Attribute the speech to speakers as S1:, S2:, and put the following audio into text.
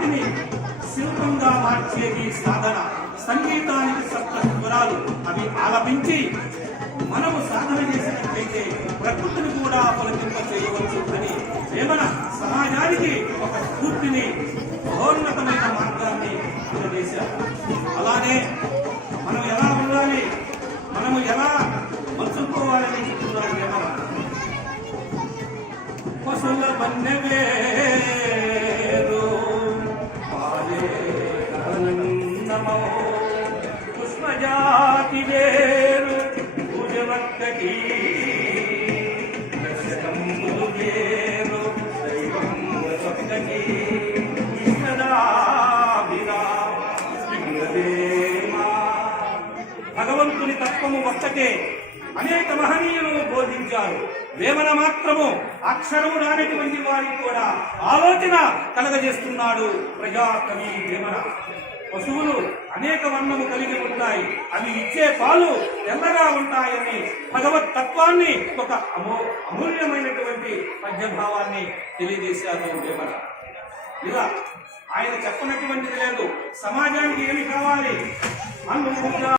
S1: వాటిని శిల్పంగా మార్చేది సాధన సంగీతానికి సప్త స్వరాలు అవి ఆలపించి మనము సాధన చేసినట్లయితే ప్రకృతిని కూడా పులకింప చేయవచ్చు అని వేమన సమాజానికి ఒక స్ఫూర్తిని మహోన్నతమైన మార్గాన్ని అందజేశారు. అలానే ఆనందమో పుష్పజాతి వేరు పూజవక్కటి దశకంబులు వేరు దైవం భగవంతుని తత్వము ఒక్కటే. అనేక మహనీయులను బోధించారు. వేమన మాత్రము అక్షరము రానటువంటి వారికి కూడా ఆలోచన కలగజేస్తున్నాడు ప్రజాకవి వేమన. పశువులు అనేక వర్ణము కలిగి ఉంటాయి. అవి ఇచ్చే పాలు తెల్లగా ఉంటాయని భగవత్ తత్వాన్ని ఒక అమూ అమూల్యమైనటువంటి పద్యభావాన్ని తెలియజేశారు వేమన ఇలా ఆయన చెప్పనటువంటిది లేదు. సమాజానికి ఏమి కావాలి? అన్ను